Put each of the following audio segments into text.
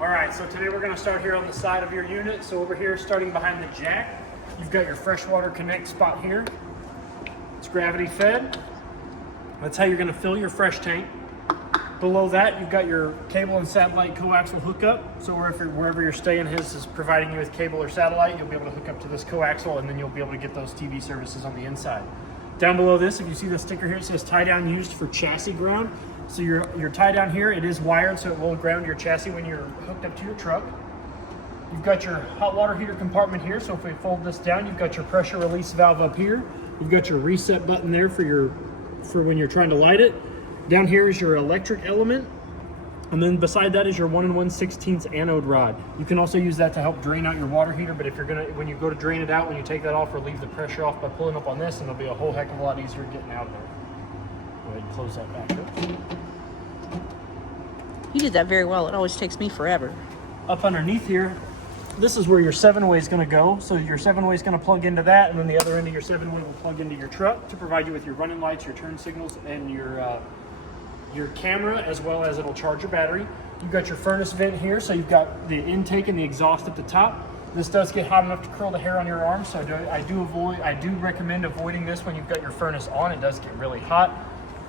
All right, so today we're gonna start here on the side of your unit. So over here, starting behind the jack, you've got your freshwater connect spot here. It's gravity fed. That's how you're gonna fill your fresh tank. Below that, you've got your cable and satellite coaxial hookup. So wherever you're staying, his is providing you with cable or satellite, you'll be able to hook up to this coaxial, and then you'll be able to get those TV services on the inside. Down below this, if you see the sticker here, it says tie down used for chassis ground. So your tie down here, it is wired, so it will ground your chassis when you're hooked up to your truck. You've got your hot water heater compartment here. So if we fold this down, you've got your pressure release valve up here. You've got your reset button there for when you're trying to light it. Down here is your electric element. And then beside that is your 1 1/16 anode rod. You can also use that to help drain out your water heater, but if you're when you go to drain it out, when you take that off, relieve the pressure off by pulling up on this, and it'll be a whole heck of a lot easier getting out of there. Go ahead and close that back up. You did that very well. It always takes me forever. Up underneath here, this is where your 7-way is going to go. So your 7-way is going to plug into that, and then the other end of your 7-way will plug into your truck to provide you with your running lights, your turn signals, and your camera, as well as it'll charge your battery. You've got your furnace vent here, so you've got the intake and the exhaust at the top. This does get hot enough to curl the hair on your arm, so I do recommend avoiding this when you've got your furnace on. It does get really hot.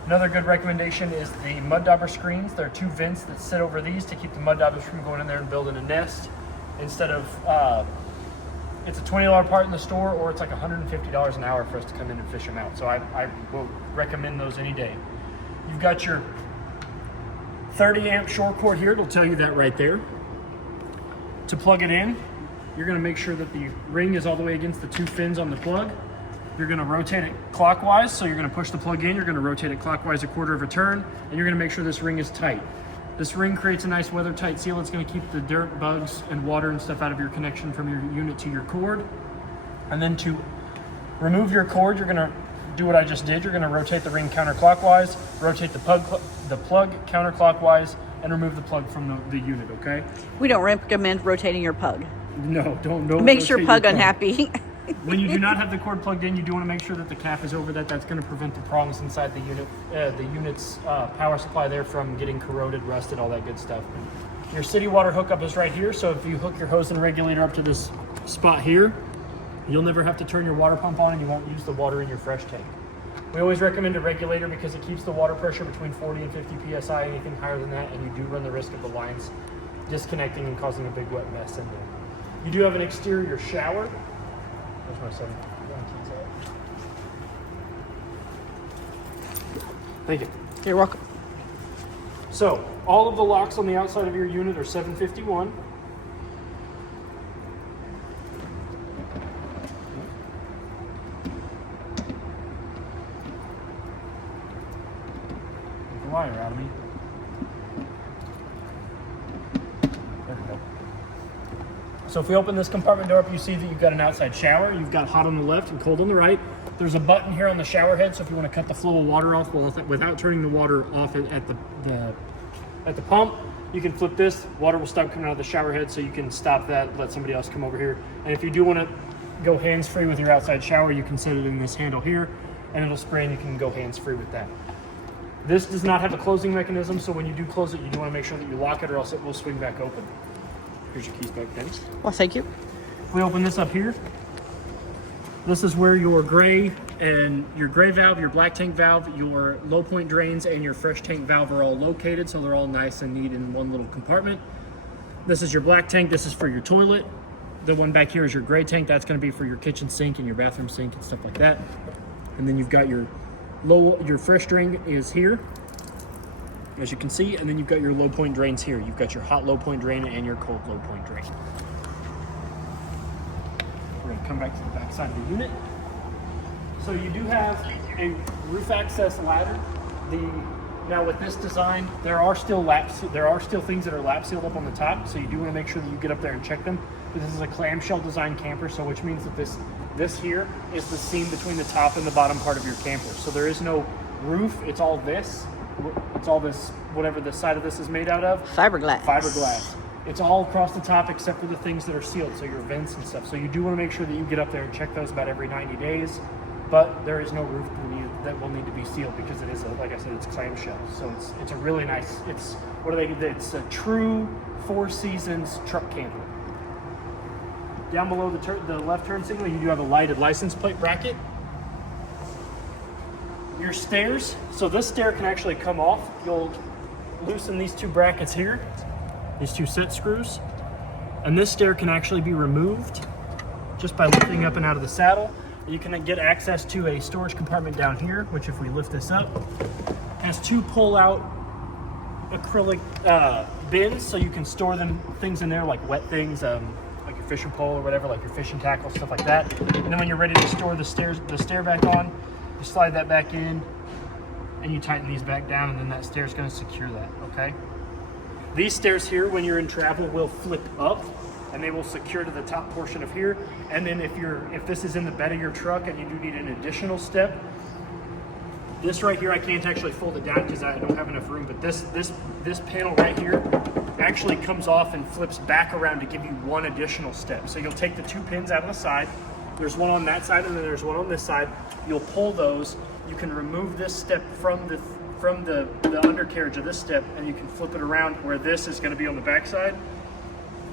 Another good recommendation is the mud dauber screens. There are 2 vents that sit over these to keep the mud daubers from going in there and building a nest. Instead of, it's a $20 part in the store, or it's like $150 an hour for us to come in and fish them out. So I will recommend those any day. You've got your 30 amp short cord here. It'll tell you that right there. To plug it in, you're going to make sure that the ring is all the way against the 2 fins on the plug. You're going to rotate it clockwise, so you're going to push the plug in, you're going to rotate it clockwise 1/4 of a turn, and you're going to make sure this ring is tight. This ring creates a nice weather tight seal. It's going to keep the dirt, bugs, and water and stuff out of your connection from your unit to your cord. And then to remove your cord, you're going to do what I just did. You're going to rotate the ring counterclockwise, rotate the plug counterclockwise, and remove the plug from the unit, okay? We don't recommend rotating your pug. No, don't Makes your pug unhappy. When you do not have the cord plugged in, you do want to make sure that the cap is over that. That's going to prevent the prongs inside the unit's power supply there from getting corroded, rusted, all that good stuff. Your city water hookup is right here. So if you hook your hose and regulator up to this spot here, you'll never have to turn your water pump on, and you won't use the water in your fresh tank. We always recommend a regulator because it keeps the water pressure between 40 and 50 psi. Anything higher than that, and you do run the risk of the lines disconnecting and causing a big wet mess in there. You do have an exterior shower. There's my 7 keys out. Thank you. You're welcome. So all of the locks on the outside of your unit are 751. Get the wire out of me. There we go. So if we open this compartment door up, you see that you've got an outside shower. You've got hot on the left and cold on the right. There's a button here on the shower head, so if you want to cut the flow of water off without turning the water off at the pump, you can flip this. Water will stop coming out of the shower head, so you can stop that, let somebody else come over here. And if you do want to go hands-free with your outside shower, you can set it in this handle here, and it'll spray, and you can go hands-free with that. This does not have a closing mechanism, so when you do close it, you do want to make sure that you lock it, or else it will swing back open. Here's your keys back, Dennis. Well, thank you. If we open this up here, this is where your gray valve, your black tank valve, your low point drains, and your fresh tank valve are all located, so they're all nice and neat in one little compartment. This is your black tank. This is for your toilet. The one back here is your gray tank. That's going to be for your kitchen sink and your bathroom sink and stuff like that. And then you've got your fresh drain is here, as you can see, and then you've got your low point drains here. You've got your hot low point drain and your cold low point drain. We're going to come back to the back side of the unit. So you do have a roof access ladder. Now with this design, there are still things that are lap sealed up on the top, so you do want to make sure that you get up there and check them. But this is a clamshell design camper, so which means that this here is the seam between the top and the bottom part of your camper. So there is no roof. It's all this, whatever the side of this is made out of. Fiberglass. Fiberglass. It's all across the top except for the things that are sealed, so your vents and stuff. So you do want to make sure that you get up there and check those about every 90 days. But there is no roof that will need to be sealed because it is, like I said, it's clamshell. So it's a really nice, it's a true Four Seasons truck camper. Down below the left turn signal, you do have a lighted license plate bracket. Your stairs, so this stair can actually come off. You'll loosen these two brackets here, these two set screws, and this stair can actually be removed just by lifting up and out of the saddle. You can get access to a storage compartment down here, which if we lift this up, has two pull-out acrylic bins, so you can store things in there like wet things, like your fishing pole or whatever, like your fishing tackle, stuff like that. And then when you're ready to store the stair back on, you slide that back in and you tighten these back down, and then that stair is going to secure that, okay? These stairs here, when you're in travel, will flip up and they will secure to the top portion of here. And then if this is in the bed of your truck and you do need an additional step, this right here, I can't actually fold it down because I don't have enough room, but this panel right here actually comes off and flips back around to give you one additional step. So you'll take the two pins out of the side. There's one on that side and then there's one on this side. You'll pull those. You can remove this step from the undercarriage of this step, and you can flip it around where this is going to be on the back side.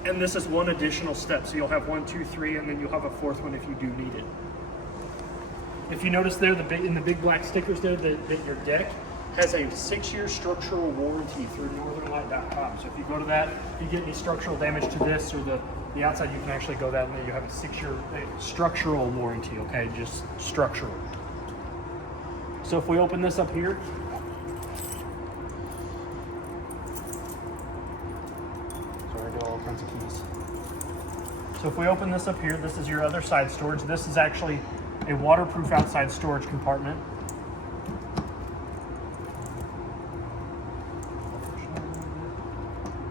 And this is one additional step. So you'll have 1, 2, 3, and then you'll have a fourth one if you do need it. If you notice there, in the big black stickers there, that your deck has a 6-year structural warranty through northernlight.com. So if you go to that, if you get any structural damage to this or the outside, you can actually go that, and then you have a 6-year structural warranty, okay? Just structural. So if we open this up here, sorry, I got all kinds of keys. So if we open this up here, this is your other side storage. This is actually a waterproof outside storage compartment.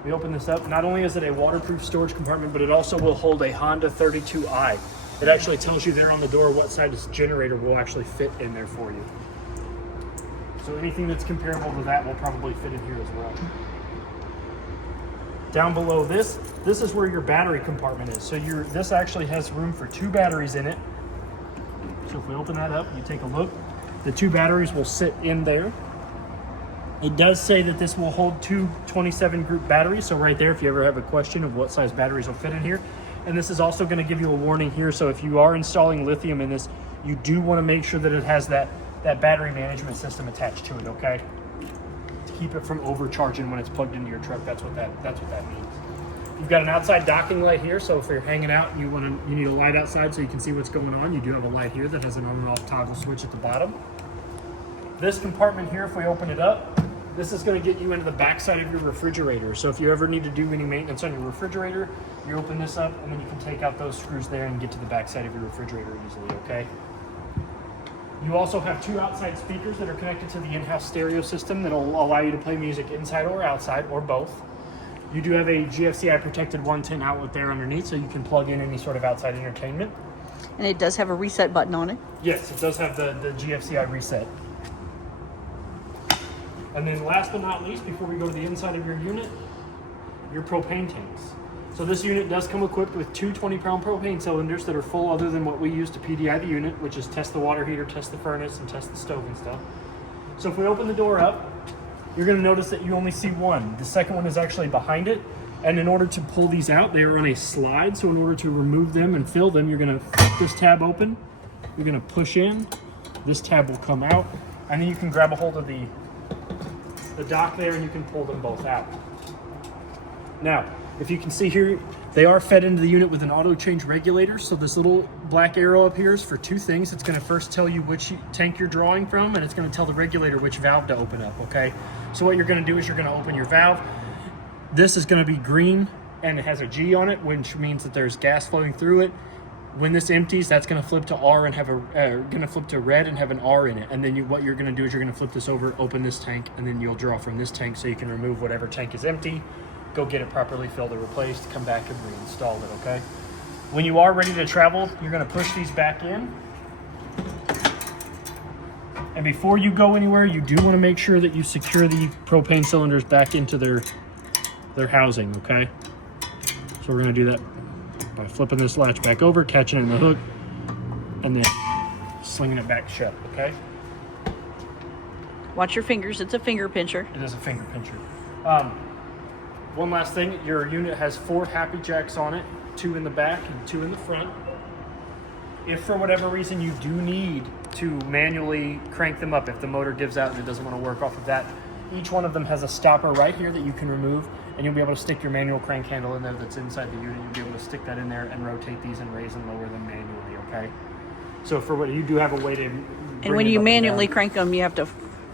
We open this up. Not only is it a waterproof storage compartment, but it also will hold a Honda 32i. It actually tells you there on the door what side this generator will actually fit in there for you. So anything that's comparable to that will probably fit in here as well. Down below this is where your battery compartment is. So this actually has room for 2 batteries in it. So if we open that up, you take a look, the 2 batteries will sit in there. It does say that this will hold 2 27 group batteries. So right there, if you ever have a question of what size batteries will fit in here. And this is also going to give you a warning here. So if you are installing lithium in this, you do want to make sure that it has that battery management system attached to it, okay? To keep it from overcharging when it's plugged into your truck. That's what that means. You've got an outside docking light here, so if you're hanging out and you need a light outside so you can see what's going on, you do have a light here that has an on and off toggle switch at the bottom. This compartment here, if we open it up, this is going to get you into the back side of your refrigerator. So if you ever need to do any maintenance on your refrigerator, you open this up and then you can take out those screws there and get to the back side of your refrigerator easily, okay? You also have 2 outside speakers that are connected to the in-house stereo system that will allow you to play music inside or outside, or both. You do have a GFCI protected 110 outlet there underneath, so you can plug in any sort of outside entertainment. And it does have a reset button on it. Yes, it does have the GFCI reset. And then last but not least, before we go to the inside of your unit, your propane tanks. So this unit does come equipped with 2 20-pound propane cylinders that are full other than what we use to PDI the unit, which is test the water heater, test the furnace, and test the stove and stuff. So if we open the door up, you're going to notice that you only see one. The second one is actually behind it. And in order to pull these out, they are on a slide. So in order to remove them and fill them, you're going to flip this tab open. You're going to push in. This tab will come out. And then you can grab a hold of the dock there and you can pull them both out. Now, if you can see here, they are fed into the unit with an auto change regulator. So this little black arrow up here is for 2 things. It's going to first tell you which tank you're drawing from, and it's going to tell the regulator which valve to open up, okay? So what you're going to do is you're going to open your valve. This is going to be green and it has a G on it, which means that there's gas flowing through it. When this empties, that's going to flip to R and have going to flip to red and have an R in it. And then what you're going to do is you're going to flip this over, open this tank, and then you'll draw from this tank so you can remove whatever tank is empty, go get it properly filled or replaced, come back and reinstall it, okay? When you are ready to travel, you're going to push these back in. And before you go anywhere, you do want to make sure that you secure the propane cylinders back into their housing, okay? So we're going to do that by flipping this latch back over, catching it in the hook, and then slinging it back shut, okay? Watch your fingers. It's a finger pincher. It is a finger pincher. One last thing, your unit has 4 happy jacks on it, 2 in the back and 2 in the front. If for whatever reason you do need to manually crank them up, if the motor gives out and it doesn't want to work off of that, each one of them has a stopper right here that you can remove, and you'll be able to stick your manual crank handle in there that's inside the unit. You'll be able to stick that in there and rotate these and raise and lower them manually, okay? So for what you do have a way to And when you manually crank them, you have to...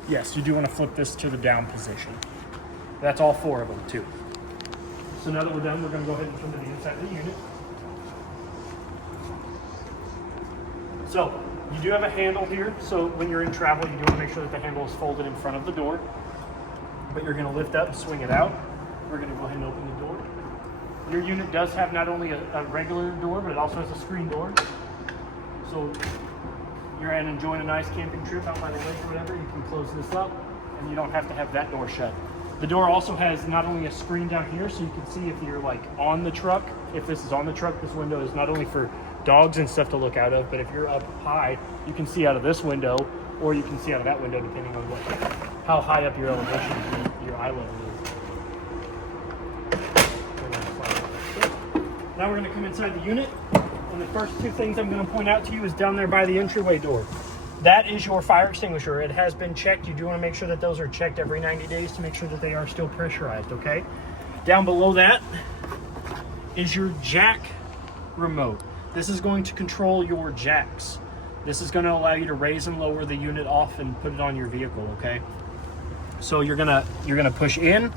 Yes, you do want to flip this to the down position. That's all 4 of them too. So now that we're done, we're going to go ahead and come to the inside of the unit. So you do have a handle here. So when you're in travel, you do want to make sure that the handle is folded in front of the door. But you're going to lift up and swing it out. We're going to go ahead and open the door. Your unit does have not only a regular door, but it also has a screen door. So you're enjoying a nice camping trip out by the lake or whatever, you can close this up and you don't have to have that door shut. The door also has not only a screen down here, so you can see if you're like on the truck. If this is on the truck, this window is not only for dogs and stuff to look out of, but if you're up high, you can see out of this window, or you can see out of that window depending on how high up your elevation, your eye level is. Now we're going to come inside the unit, and the first 2 things I'm going to point out to you is down there by the entryway door. That is your fire extinguisher. It has been checked. You do want to make sure that those are checked every 90 days to make sure that they are still pressurized, okay? Down below that is your jack remote. This is going to control your jacks. This is going to allow you to raise and lower the unit off and put it on your vehicle, okay? So you're gonna push in,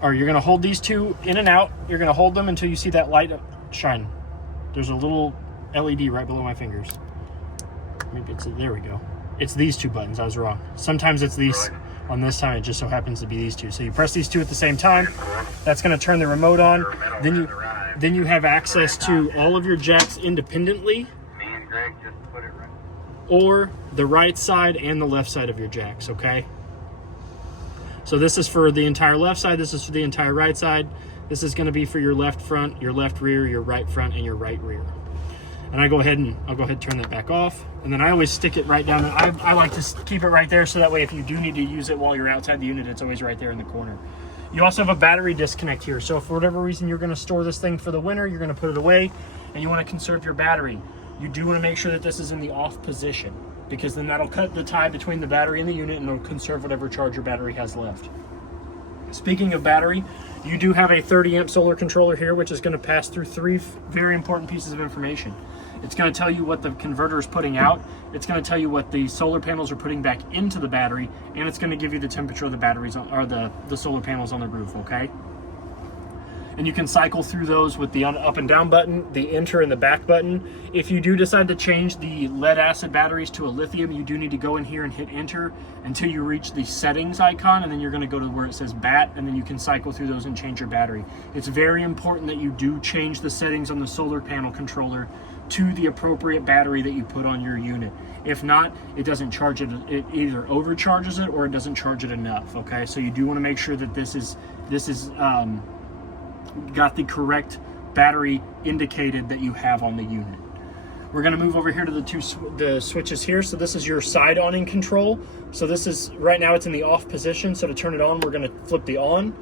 or you're gonna hold these 2 in and out. You're gonna hold them until you see that light shine. There's a little LED right below my fingers. Maybe it's, there we go. It's these 2 buttons, I was wrong. Sometimes it's these, on this time it just so happens to be these 2. So you press these 2 at the same time, that's gonna turn the remote on. Then you have access to all of your jacks independently, or the right side and the left side of your jacks, okay? So this is for the entire left side, this is for the entire right side. This is gonna be for your left front, your left rear, your right front, and your right rear. And I'll go ahead and turn that back off. And then I always stick it right down. I like to keep it right there so that way if you do need to use it while you're outside the unit, it's always right there in the corner. You also have a battery disconnect here. So if for whatever reason you're gonna store this thing for the winter, you're gonna put it away, and you wanna conserve your battery, you do wanna make sure that this is in the off position, because then that'll cut the tie between the battery and the unit and it'll conserve whatever charge your battery has left. Speaking of battery, you do have a 30 amp solar controller here, which is going to pass through 3 very important pieces of information. It's going to tell you what the converter is putting out, it's going to tell you what the solar panels are putting back into the battery, and it's going to give you the temperature of the batteries or the solar panels on the roof, okay? And you can cycle through those with the up and down button, the enter and the back button. If you do decide to change the lead acid batteries to a lithium, you do need to go in here and hit enter until you reach the settings icon, and then you're gonna go to where it says bat, and then you can cycle through those and change your battery. It's very important that you do change the settings on the solar panel controller to the appropriate battery that you put on your unit. If not, it doesn't charge it. It either overcharges it or it doesn't charge it enough, okay? So you do wanna make sure that this is got the correct battery indicated that you have on the unit. We're going to move over here to the switches here. So this is your side awning control. So this is, right now it's in the off position. So to turn it on, we're going to flip the on.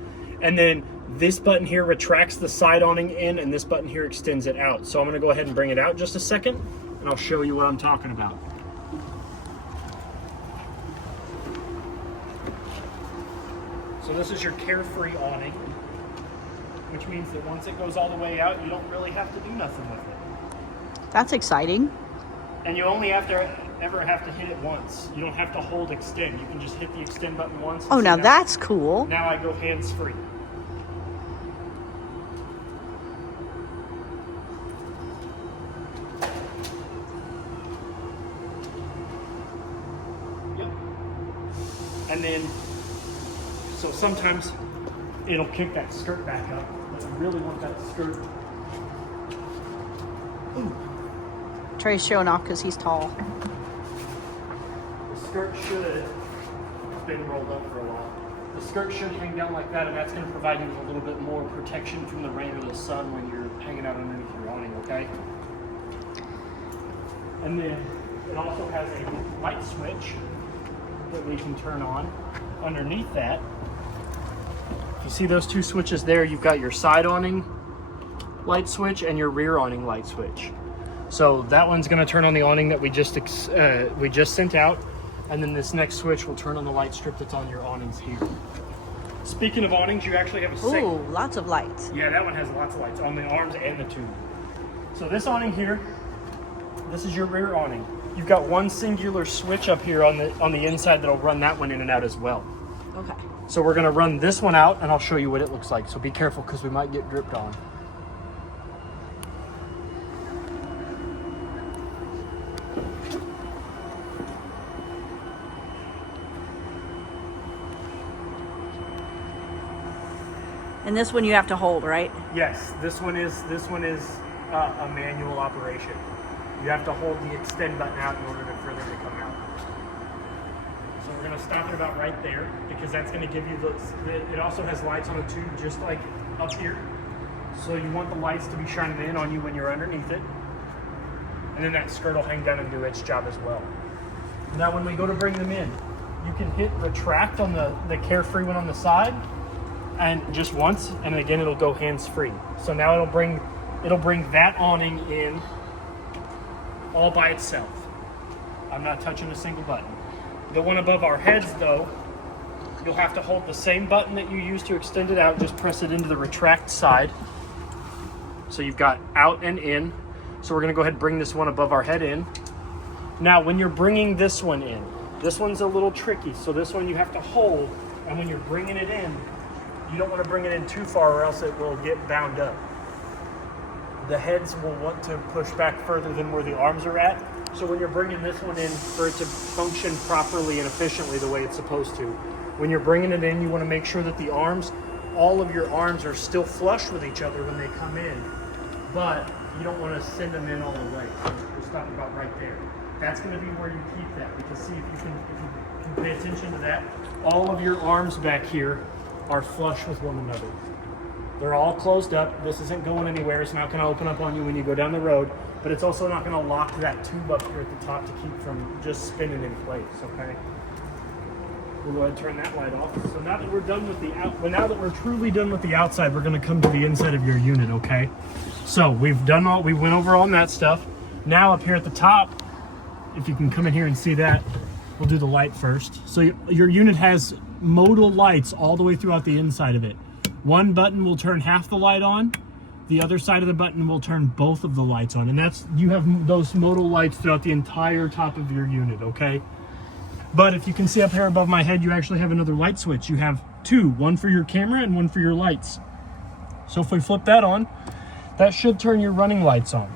And then this button here retracts the side awning in, and this button here extends it out. So I'm going to go ahead and bring it out just a second, and I'll show you what I'm talking about. So this is your carefree awning, which means that once it goes all the way out, you don't really have to do nothing with it. That's exciting. And you only ever have to hit it once. You don't have to hold extend. You can just hit the extend button once. Oh, now that's cool. Now I go hands-free. Yep. And then, so sometimes it'll kick that skirt back up, but I really want that skirt. Ooh. Trey's showing off because he's tall. The skirt should have been rolled up for a while. The skirt should hang down like that, and that's going to provide you with a little bit more protection from the rain or the sun when you're hanging out underneath your awning, okay? And then it also has a light switch that we can turn on underneath that. You see those two switches there? You've got your side awning light switch and your rear awning light switch. So that one's going to turn on the awning that we just sent out, and then this next switch will turn on the light strip that's on your awnings here. Speaking of awnings, you actually have a Ooh, lots of lights. Yeah, that one has lots of lights on the arms and the tube. So this awning here, this is your rear awning. You've got one singular switch up here on the inside that'll run that one in and out as well. Okay. So we're going to run this one out, and I'll show you what it looks like. So be careful because we might get dripped on. And this one you have to hold, right? Yes, this one is a manual operation. You have to hold the extend button out in order for them to come out. So we're going to stop it about right there because that's going to give you it also has lights on the tube just like up here. So you want the lights to be shining in on you when you're underneath it. And then that skirt will hang down and do its job as well. Now when we go to bring them in, you can hit retract on the Carefree one on the side, and just once, and again it'll go hands-free. So now it'll bring that awning in all by itself. I'm not touching a single button. The one above our heads though, you'll have to hold the same button that you use to extend it out, just press it into the retract side. So you've got out and in. So we're gonna go ahead and bring this one above our head in. Now when you're bringing this one in, this one's a little tricky. So this one you have to hold, and when you're bringing it in, you don't want to bring it in too far or else it will get bound up. The heads will want to push back further than where the arms are at. So when you're bringing this one in, for it to function properly and efficiently the way it's supposed to, when you're bringing it in, you want to make sure that the arms, all of your arms are still flush with each other when they come in, but you don't want to send them in all the way. So we'll stop about right there. That's going to be where you keep that, because see if you can pay attention to that. All of your arms back here are flush with one another. They're all closed up. This isn't going anywhere. It's not going to open up on you when you go down the road, but it's also not going to lock that tube up here at the top to keep from just spinning in place, okay? We'll go ahead and turn that light off. So now that we're done with now that we're truly done with the outside, we're going to come to the inside of your unit, okay? So we went over all that stuff. Now up here at the top, if you can come in here and see that, we'll do the light first. So your unit has modal lights all the way throughout the inside of it. One button will turn half the light on. The other side of the button will turn both of the lights on. And you have those modal lights throughout the entire top of your unit, okay? But if you can see up here above my head, you actually have another light switch. You have two, one for your camera and one for your lights. So if we flip that on, that should turn your running lights on.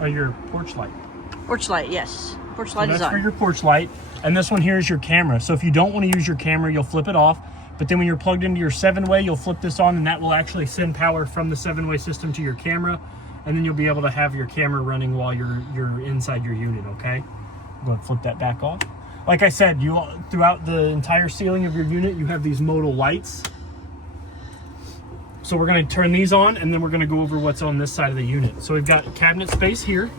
Or your porch light. Porch light, yes. Porch light is on. That's for your porch light. And this one here is your camera. So if you don't want to use your camera, you'll flip it off. But then when you're plugged into your 7-way, you'll flip this on, and that will actually send power from the 7-way system to your camera. And then you'll be able to have your camera running while you're inside your unit, okay? I'm going to flip that back off. Like I said, throughout the entire ceiling of your unit, you have these modal lights. So we're going to turn these on, and then we're going to go over what's on this side of the unit. So we've got cabinet space here.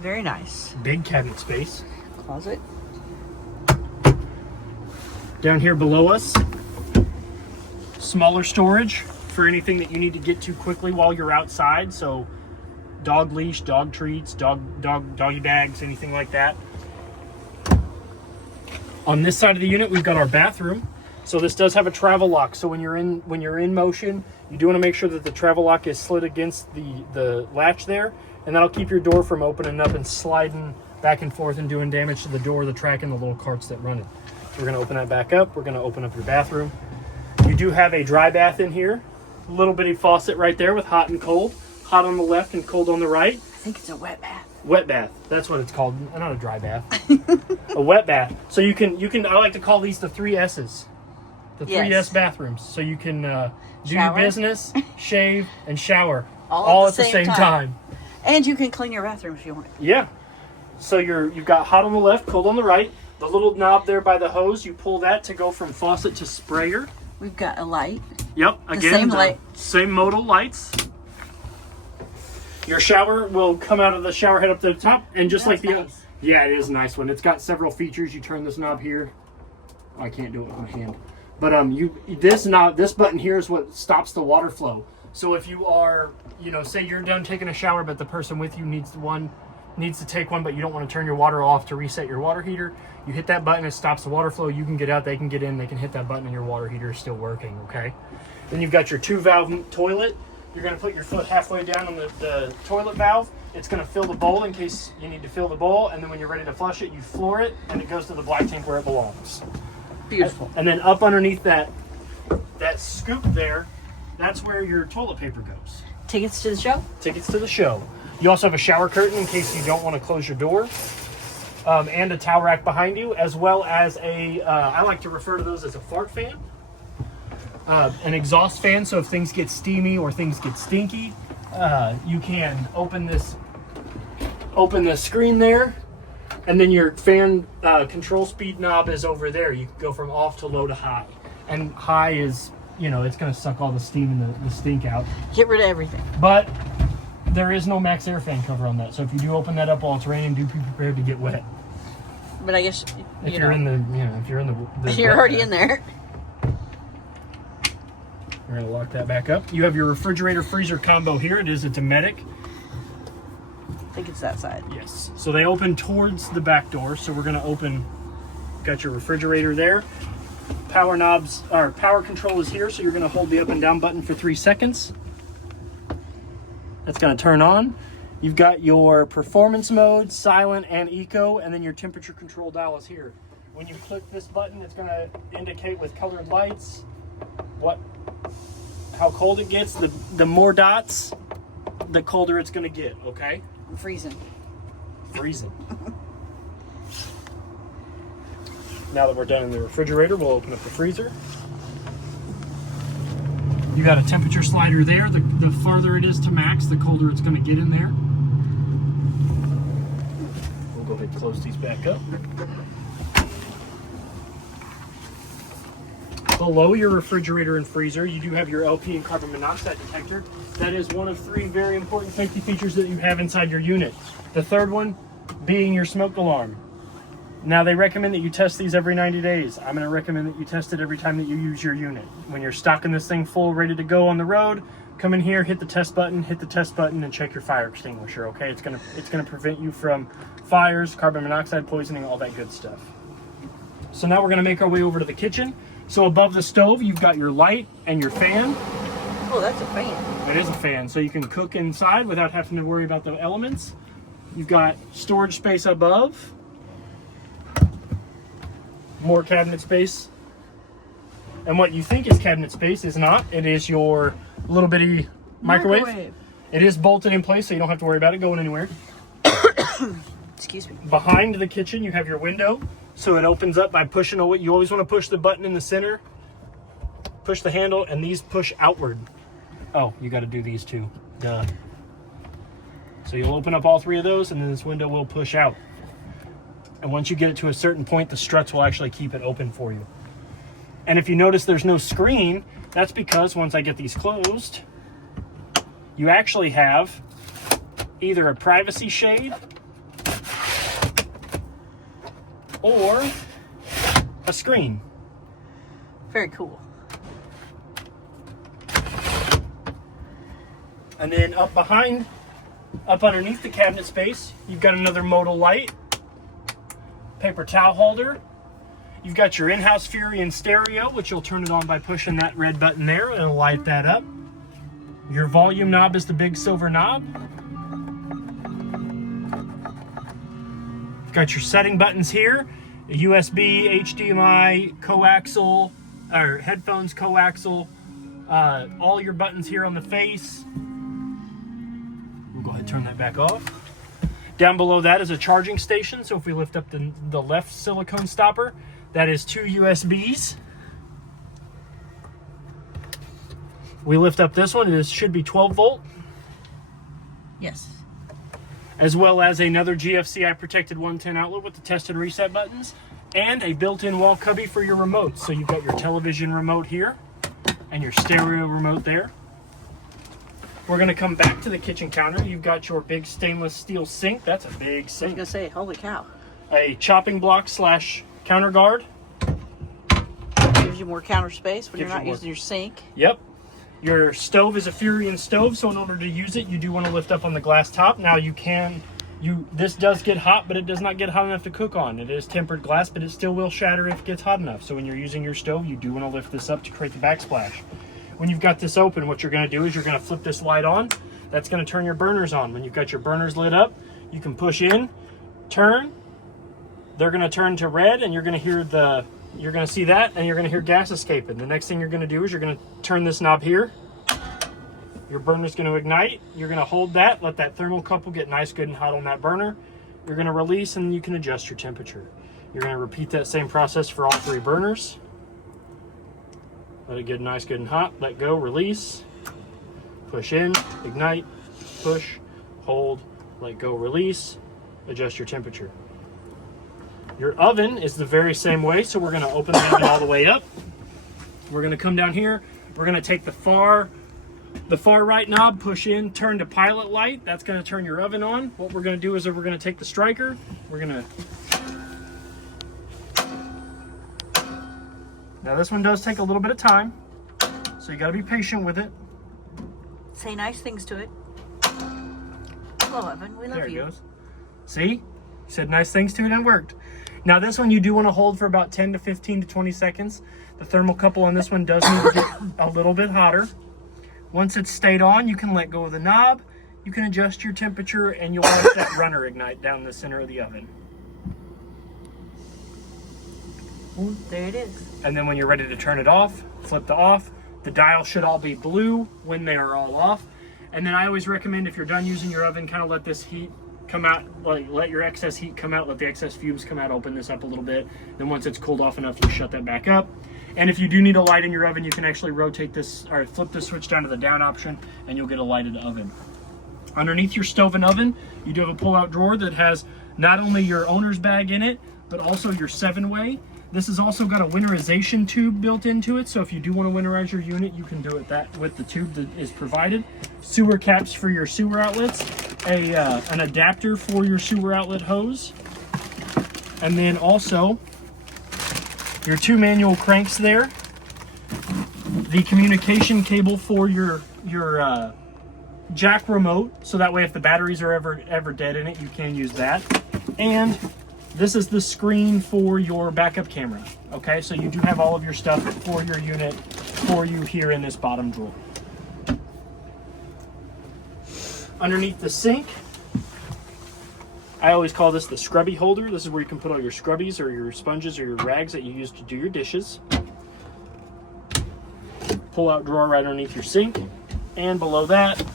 Very nice. Big cabinet space. Closet. Down here below us, smaller storage for anything that you need to get to quickly while you're outside. So dog leash, dog treats, doggy bags, anything like that. On this side of the unit, we've got our bathroom. So this does have a travel lock. So when you're in motion, you do want to make sure that the travel lock is slid against the latch there, and that'll keep your door from opening up and sliding back and forth and doing damage to the door, the track, and the little carts that run it. So we're going to open that back up. We're going to open up your bathroom. You do have a dry bath in here. A little bitty faucet right there with hot and cold. Hot on the left and cold on the right. I think it's a wet bath. Wet bath. That's what it's called. Not a dry bath. A wet bath. So you can. I like to call these the 3 S's. The 3S bathrooms. So you can do your business, shave, and shower all at the same time. And you can clean your bathroom if you want. Yeah. So you've got hot on the left, cold on the right. The little knob there by the hose, you pull that to go from faucet to sprayer. We've got a light. Yep. Again, same modal lights. Your shower will come out of the shower head up to the top, and just like the nice. Yeah, it is a nice one. It's got several features. You turn this knob here, I can't do it with my hand. But this button here is what stops the water flow. So if you are, say you're done taking a shower, but the person with you needs to take one, but you don't want to turn your water off to reset your water heater, you hit that button, it stops the water flow. You can get out, they can get in, they can hit that button, and your water heater is still working, okay? Then you've got your 2-valve toilet. You're going to put your foot halfway down on the toilet valve. It's going to fill the bowl in case you need to fill the bowl, and then when you're ready to flush it, you floor it, and it goes to the black tank where it belongs. Beautiful. And then up underneath that scoop there, that's where your toilet paper goes. Tickets to the show? Tickets to the show. You also have a shower curtain in case you don't want to close your door, and a towel rack behind you, as well as I like to refer to those as a fart fan, an exhaust fan. So if things get steamy or things get stinky, you can open the screen there, and then your fan control speed knob is over there. You can go from off to low to high, and high is, it's going to suck all the steam and the stink out. Get rid of everything. But there is no max air fan cover on that, so if you do open that up while it's raining, do be prepared to get wet. But I guess if you're in the you're already in there. We're gonna lock that back up. You have your refrigerator freezer combo here. It is a Dometic. I think it's that side. Yes. So they open towards the back door. So we're gonna open. Got your refrigerator there. Power knobs or power control is here. So you're gonna hold the up and down button for 3 seconds. That's gonna turn on. You've got your performance mode, silent, and eco, and then your temperature control dial is here. When you click this button, it's gonna indicate with colored lights how cold it gets. The more dots, the colder it's gonna get, okay? I'm freezing. Freezing. Now that we're done in the refrigerator, we'll open up the freezer. You got a temperature slider there. The farther it is to max, the colder it's gonna get in there. We'll go ahead and close these back up. Below your refrigerator and freezer, you do have your LP and carbon monoxide detector. That is one of 3 very important safety features that you have inside your unit. The third one being your smoke alarm. Now, they recommend that you test these every 90 days. I'm going to recommend that you test it every time that you use your unit. When you're stocking this thing full, ready to go on the road, come in here, hit the test button, and check your fire extinguisher, okay? It's gonna prevent you from fires, carbon monoxide poisoning, all that good stuff. So now we're gonna make our way over to the kitchen. So above the stove, you've got your light and your fan. Oh, that's a fan. It is a fan, so you can cook inside without having to worry about the elements. You've got storage space above. More cabinet space. And what you think is cabinet space is not. It is your little bitty microwave. It is bolted in place, so you don't have to worry about it going anywhere. Excuse me. Behind the kitchen, you have your window. So it opens up by pushing away. You always want to push the button in the center. Push the handle, and these push outward. Oh, you got to do these too. Duh. So you'll open up all 3 of those, and then this window will push out. And once you get it to a certain point, the struts will actually keep it open for you. And if you notice there's no screen, that's because once I get these closed, you actually have either a privacy shade or a screen. Very cool. And then up underneath the cabinet space, you've got another modal light, paper towel holder. You've got your in-house Fury and stereo, which you'll turn it on by pushing that red button there, and it'll light that up. Your volume knob is the big silver knob. You've got your setting buttons here, a USB, HDMI, coaxial, or headphones, coaxial, all your buttons here on the face. We'll go ahead and turn that back off. Down below that is a charging station, so if we lift up the left silicone stopper, that is 2 USBs. We lift up this one, it should be 12 volt. Yes. As well as another GFCI protected 110 outlet with the test and reset buttons, and a built-in wall cubby for your remotes. So you've got your television remote here, and your stereo remote there. We're gonna come back to the kitchen counter. You've got your big stainless steel sink. That's a big I was sink. gonna say, holy cow. A chopping block / counter guard. you more counter space when Gives you're not you more. using your sink. Yep. Your stove is a Furion stove, so in order to use it, you do want to lift up on the glass top. Now this does get hot, but it does not get hot enough to cook on. It is tempered glass, but it still will shatter if it gets hot enough. So when you're using your stove, you do want to lift this up to create the backsplash. When you've got this open, what you're going to do is you're going to flip this light on. That's going to turn your burners on. When you've got your burners lit up, you can push in, turn. They're going to turn to red, and you're going to see that, and you're going to hear gas escaping. The next thing you're going to do is you're going to turn this knob here. Your burner's going to ignite. You're going to hold that, let that thermocouple get nice, good, and hot on that burner. You're going to release, and then you can adjust your temperature. You're going to repeat that same process for all 3 burners. Let it get nice, good, and hot. Let go, release. Push in, ignite, push, hold, let go, release. Adjust your temperature. Your oven is the very same way, so we're going to open the oven all the way up. We're going to come down here. We're going to take the far right knob, push in, turn to pilot light. That's going to turn your oven on. What we're going to do is we're going to take the striker. We're going to... Now this one does take a little bit of time, so you got to be patient with it. Say nice things to it. Hello, Evan. We love you. There it goes. See? You said nice things to it and it worked. Now this one you do want to hold for about 10 to 15 to 20 seconds. The thermocouple on this one does need to get a little bit hotter. Once it's stayed on, you can let go of the knob. You can adjust your temperature, and you'll watch that runner ignite down the center of the oven. There it is. And then when you're ready to turn it off, flip the off. The dial should all be blue when they are all off. And then I always recommend, if you're done using your oven, kind of let this heat come out, like let your excess heat come out, let the excess fumes come out, open this up a little bit. Then once it's cooled off enough, you shut that back up. And if you do need a light in your oven, you can actually rotate this, or flip this switch down to the down option, and you'll get a lighted oven. Underneath your stove and oven, you do have a pull-out drawer that has not only your owner's bag in it, but also your 7-way. This has also got a winterization tube built into it, so if you do want to winterize your unit, you can do it that with the tube that is provided. Sewer caps for your sewer outlets, an adapter for your sewer outlet hose, and then also your 2 manual cranks there, the communication cable for your jack remote, so that way if the batteries are ever dead in it, you can use that. And this is the screen for your backup camera. Okay, so you do have all of your stuff for your unit for you here in this bottom drawer. Underneath the sink, I always call this the scrubby holder. This is where you can put all your scrubbies or your sponges or your rags that you use to do your dishes. Pull-out drawer right underneath your sink. And below that, a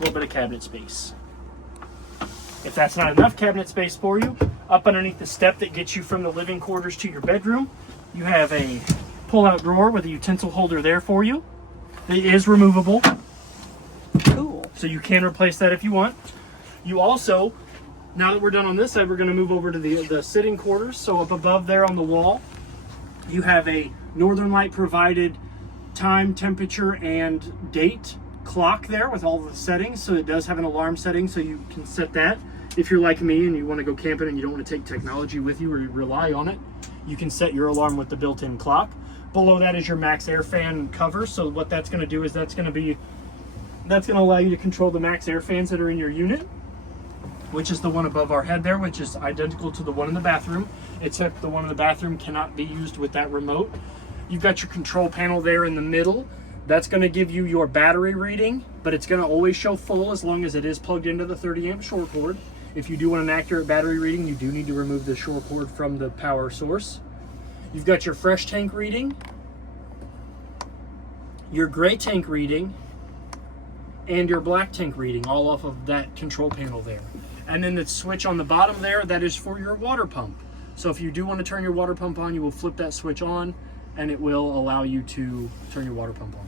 little bit of cabinet space. If that's not enough cabinet space for you, up underneath the step that gets you from the living quarters to your bedroom, you have a pull-out drawer with a utensil holder there for you. It is removable. Cool. So you can replace that if you want. You also, now that we're done on this side, we're going to move over to the sitting quarters. So up above there on the wall, you have a Northern Light provided time, temperature, and date clock there with all the settings. So it does have an alarm setting, so you can set that. If you're like me and you want to go camping and you don't want to take technology with you or rely on it, you can set your alarm with the built-in clock. Below that is your max air fan cover. So what that's going to do is that's going to allow you to control the max air fans that are in your unit, which is the one above our head there, which is identical to the one in the bathroom, except the one in the bathroom cannot be used with that remote. You've got your control panel there in the middle. That's going to give you your battery reading, but it's going to always show full as long as it is plugged into the 30 amp short cord. If you do want an accurate battery reading, you do need to remove the short cord from the power source. You've got your fresh tank reading, your gray tank reading, and your black tank reading, all off of that control panel there. And then the switch on the bottom there, that is for your water pump. So if you do want to turn your water pump on, you will flip that switch on, and it will allow you to turn your water pump on.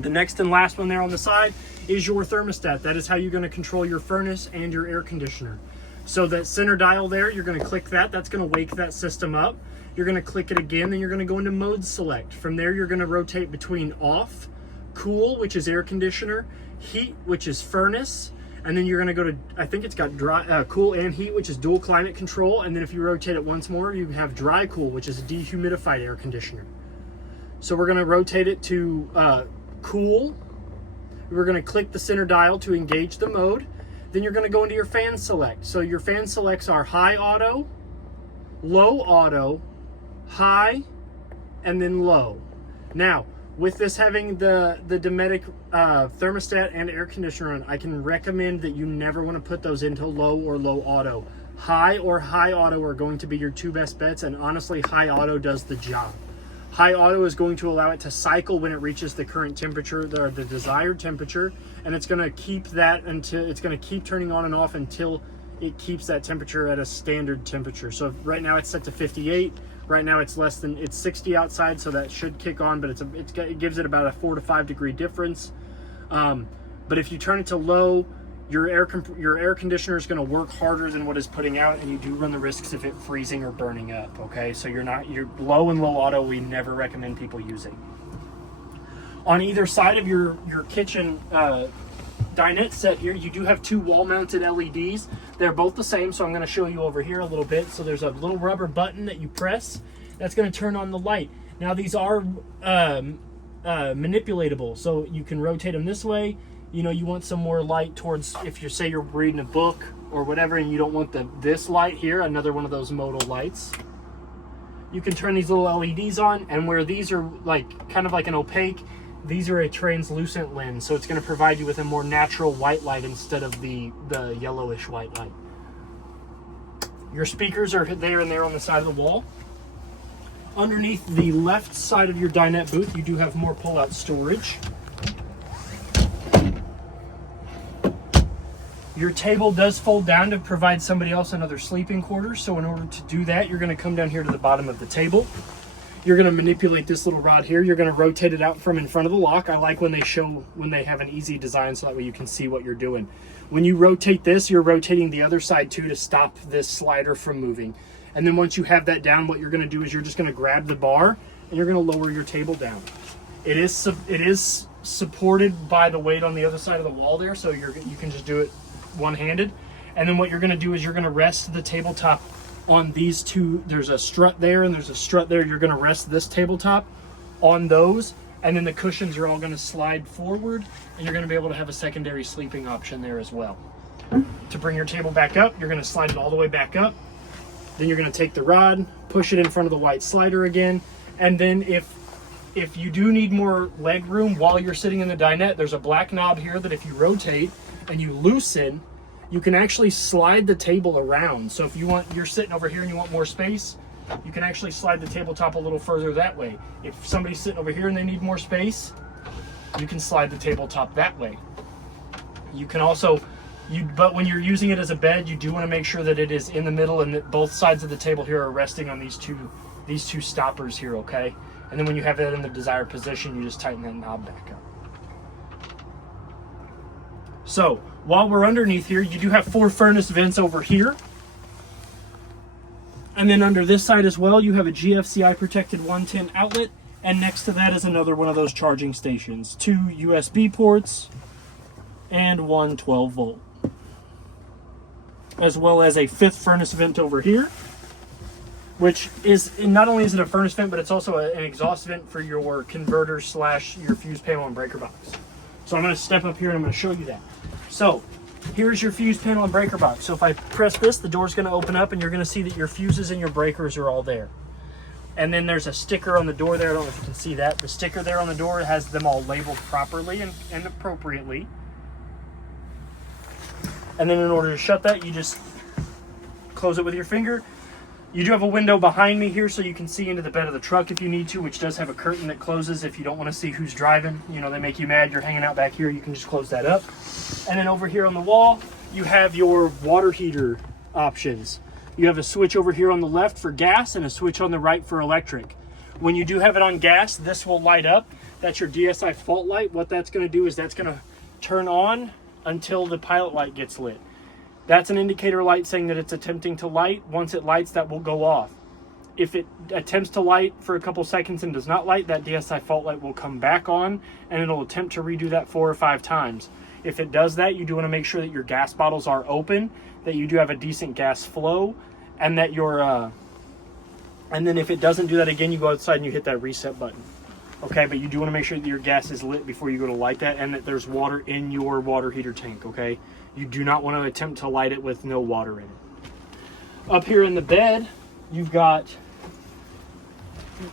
The next and last one there on the side is your thermostat. That is how you're going to control your furnace and your air conditioner. So that center dial there, you're going to click that. That's going to wake that system up. You're going to click it again, then you're going to go into mode select. From there, you're going to rotate between off, cool, which is air conditioner, heat, which is furnace, And then you're going to go to, I think it's got dry, cool and heat, which is dual climate control. And then if you rotate it once more, you have dry cool, which is a dehumidified air conditioner. So we're going to rotate it to cool. We're going to click the center dial to engage the mode. Then you're going to go into your fan select. So your fan selects are high auto, low auto, high, and then low. Now, with this having the Dinette thermostat and air conditioner on, I can recommend that you never want to put those into low or low auto. High or high auto are going to be your two best bets, and honestly, high auto does the job. High auto is going to allow it to cycle when it reaches the current temperature, or the desired temperature, and it's going to keep that until it's going to keep turning on and off until it keeps that temperature at a standard temperature. So right now it's set to 58. Right now it's 60 outside, so that should kick on, but it gives it about a 4 to 5 degree difference. But if you turn it to low, your air conditioner is going to work harder than what is putting out, and you do run the risks of it freezing or burning up. Okay, so your low and low auto we never recommend people using. On either side of your kitchen dinette set here, you do have two wall-mounted LEDs. They're both the same, so I'm going to show you over here a little bit. So there's a little rubber button that you press. That's going to turn on the light. Now these are manipulatable, so you can rotate them this way. You know, you want some more light towards, if you say you're reading a book or whatever, and you don't want this light here, another one of those modal lights. You can turn these little LEDs on, and where these are like kind of like an opaque, these are a translucent lens, so it's going to provide you with a more natural white light instead of the yellowish white light. Your speakers are there and there on the side of the wall. Underneath the left side of your dinette booth, you do have more pull-out storage. Your table does fold down to provide somebody else another sleeping quarters, so in order to do that, you're going to come down here to the bottom of the table. You're going to manipulate this little rod here. You're going to rotate it out from in front of the lock. I like when they have an easy design, so that way you can see what you're doing. When you rotate this, you're rotating the other side too to stop this slider from moving. And then once you have that down, what you're going to do is you're just going to grab the bar and you're going to lower your table down. It is supported by the weight on the other side of the wall there, so you can just do it one-handed. And then what you're going to do is you're going to rest the tabletop on these two. There's a strut there and there's a strut there. You're going to rest this tabletop on those, and then the cushions are all going to slide forward, and you're going to be able to have a secondary sleeping option there as well. To bring your table back up, you're going to slide it all the way back up. Then you're going to take the rod, push it in front of the white slider again, and then if you do need more leg room while you're sitting in the dinette, there's a black knob here that if you rotate and you loosen, you can actually slide the table around. So if you're sitting over here and you want more space, you can actually slide the tabletop a little further that way. If somebody's sitting over here and they need more space, you can slide the tabletop that way. You can also, but when you're using it as a bed, you do want to make sure that it is in the middle and that both sides of the table here are resting on these two stoppers here, okay? And then when you have that in the desired position, you just tighten that knob back up. So while we're underneath here, you do have 4 furnace vents over here. And then under this side as well, you have a GFCI protected 110 outlet. And next to that is another one of those charging stations. 2 USB ports and 1 12 volt. As well as a 5th furnace vent over here, which is, not only is it a furnace vent, but it's also an exhaust vent for your converter / your fuse panel and breaker box. So I'm going to step up here and I'm going to show you that. So here's your fuse panel and breaker box. So if I press this, the door's going to open up and you're going to see that your fuses and your breakers are all there. And then there's a sticker on the door there. I don't know if you can see that. The sticker there on the door has them all labeled properly and appropriately. And then in order to shut that, you just close it with your finger. You do have a window behind me here so you can see into the bed of the truck if you need to, which does have a curtain that closes if you don't want to see who's driving. You know, they make you mad, you're hanging out back here, you can just close that up. And then over here on the wall, you have your water heater options. You have a switch over here on the left for gas and a switch on the right for electric. When you do have it on gas, this will light up. That's your DSI fault light. What that's going to do is that's going to turn on until the pilot light gets lit. That's an indicator light saying that it's attempting to light. Once it lights, that will go off. If it attempts to light for a couple seconds and does not light, that DSI fault light will come back on and it'll attempt to redo that 4 or 5 times. If it does that, you do want to make sure that your gas bottles are open, that you do have a decent gas flow, and that and then if it doesn't do that again, you go outside and you hit that reset button. Okay, but you do want to make sure that your gas is lit before you go to light that, and that there's water in your water heater tank, okay? You do not want to attempt to light it with no water in it. Up here in the bed, you've got,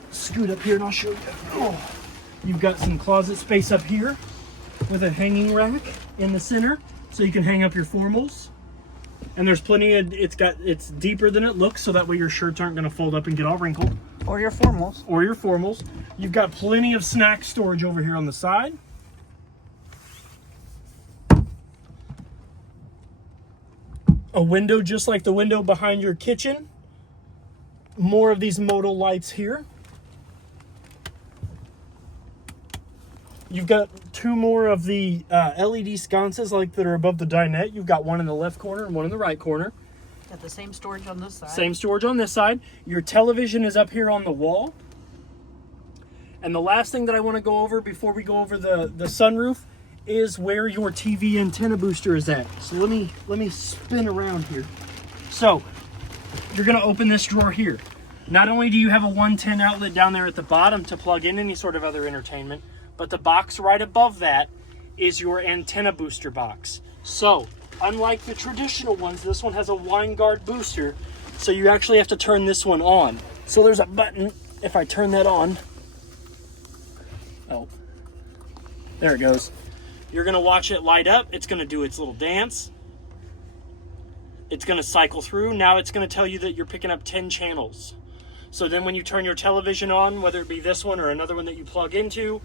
scoot up here and I'll show you. Oh, you've got some closet space up here with a hanging rack in the center, so you can hang up your formals. And there's plenty of, it's deeper than it looks, so that way your shirts aren't going to fold up and get all wrinkled. Or your formals. Or your formals. You've got plenty of snack storage over here on the side. A window just like the window behind your kitchen. More of these modal lights here. You've got two more of the LED sconces like that are above the dinette. You've got one in the left corner and one in the right corner. Got the same storage on this side. Same storage on this side. Your television is up here on the wall. And the last thing that I want to go over before we go over the sunroof is where your TV antenna booster is at. So let me spin around here. So you're going to open this drawer here. Not only do you have a 110 outlet down there at the bottom to plug in any sort of other entertainment, but the box right above that is your antenna booster box. So, unlike the traditional ones, this one has a wind guard booster, so you actually have to turn this one on. So there's a button, if I turn that on. Oh, there it goes. You're gonna watch it light up. It's gonna do its little dance. It's gonna cycle through. Now it's gonna tell you that you're picking up 10 channels. So then when you turn your television on, whether it be this one or another one that you plug into,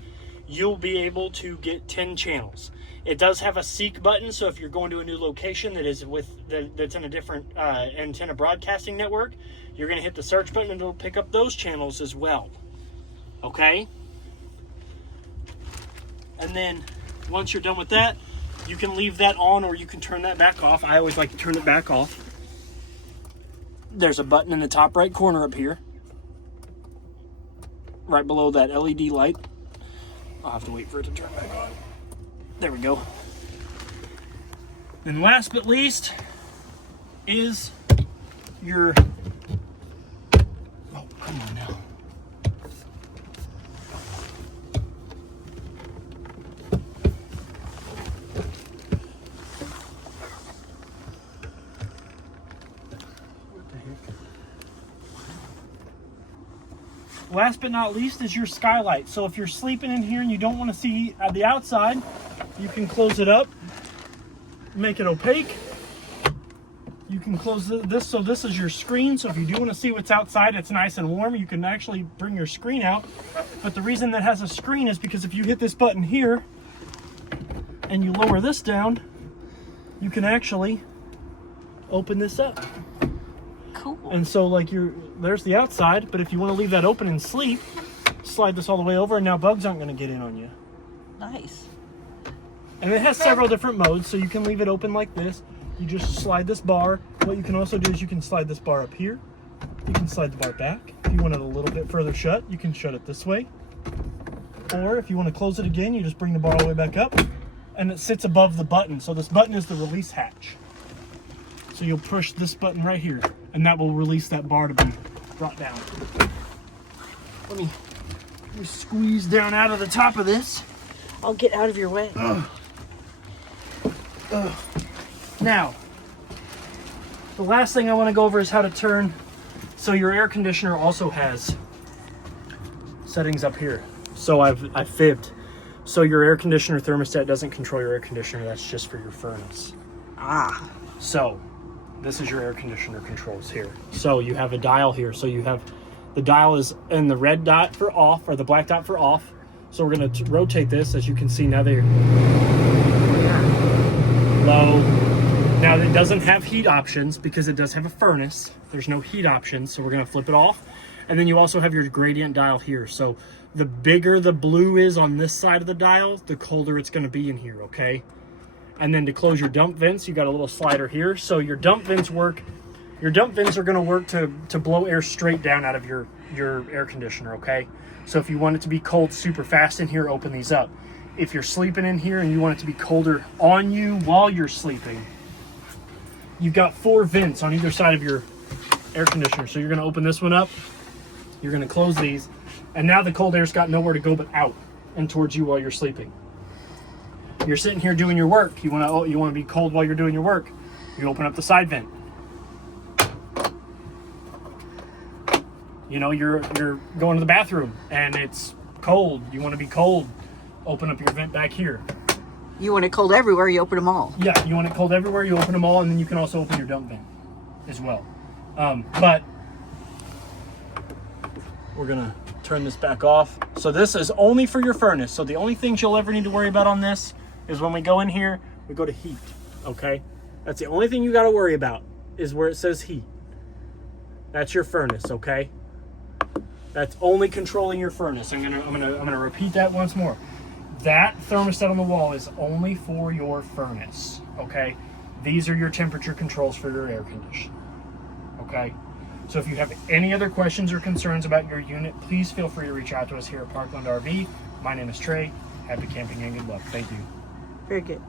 you'll be able to get 10 channels. It does have a seek button, so if you're going to a new location that's in a different antenna broadcasting network, you're going to hit the search button and it'll pick up those channels as well. Okay? And then once you're done with that, you can leave that on or you can turn that back off. I always like to turn it back off. There's a button in the top right corner up here, right below that LED light. I'll have to wait for it to turn back on. There we go. And last but least is your, oh, come on now. What the heck? Last but not least is your skylight. So if you're sleeping in here and you don't want to see the outside, you can close it up, make it opaque. You can close this, so this is your screen. So if you do want to see what's outside, it's nice and warm, you can actually bring your screen out. But the reason that has a screen is because if you hit this button here and you lower this down, you can actually open this up. Cool. And so like there's the outside, but if you want to leave that open and sleep, slide this all the way over and now bugs aren't going to get in on you. Nice. And it has several different modes, so you can leave it open like this. You just slide this bar. What you can also do is you can slide this bar up here. You can slide the bar back. If you want it a little bit further shut, you can shut it this way. Or if you want to close it again, you just bring the bar all the way back up and it sits above the button. So this button is the release hatch. So you'll push this button right here and that will release that bar to be brought down. Let me squeeze down out of the top of this. I'll get out of your way. Now, the last thing I want to go over is how to turn. So your air conditioner also has settings up here. So I've fibbed. So your air conditioner thermostat doesn't control your air conditioner. That's just for your furnace. Ah. So this is your air conditioner controls here. So you have a dial here. So you have the dial is in the red dot for off or the black dot for off. So we're going to rotate this. As you can see now, they're low. Now it doesn't have heat options because it does have a furnace. There's no heat options, so we're going to flip it off. And then you also have your gradient dial here. So the bigger the blue is on this side of the dial, the colder it's going to be in here, okay? And then to close your dump vents, you got a little slider here. So your dump vents work. Your dump vents are going to work to blow air straight down out of your air conditioner, okay? So if you want it to be cold super fast in here, open these up. if you're sleeping in here and you want it to be colder on you while you're sleeping, you've got 4 vents on either side of your air conditioner. So you're going to open this one up, you're going to close these, and now the cold air's got nowhere to go but out and towards you while you're sleeping. You're sitting here doing your work. You want to be cold while you're doing your work. You open up the side vent. You know, you're going to the bathroom and it's cold. You want to be cold. Open up your vent back here. You want it cold everywhere, you open them all. Yeah, you want it cold everywhere, you open them all, and then you can also open your dump vent as well. But we're gonna turn this back off. So this is only for your furnace. So the only things you'll ever need to worry about on this is when we go in here, we go to heat, okay? That's the only thing you gotta worry about, is where it says heat. That's your furnace, okay? That's only controlling your furnace. I'm gonna repeat that once more. That thermostat on the wall is only for your furnace, okay? These are your temperature controls for your air conditioner, okay? So if you have any other questions or concerns about your unit, please feel free to reach out to us here at Parkland RV. My name is Trey. Happy camping and good luck. Thank you. Very good.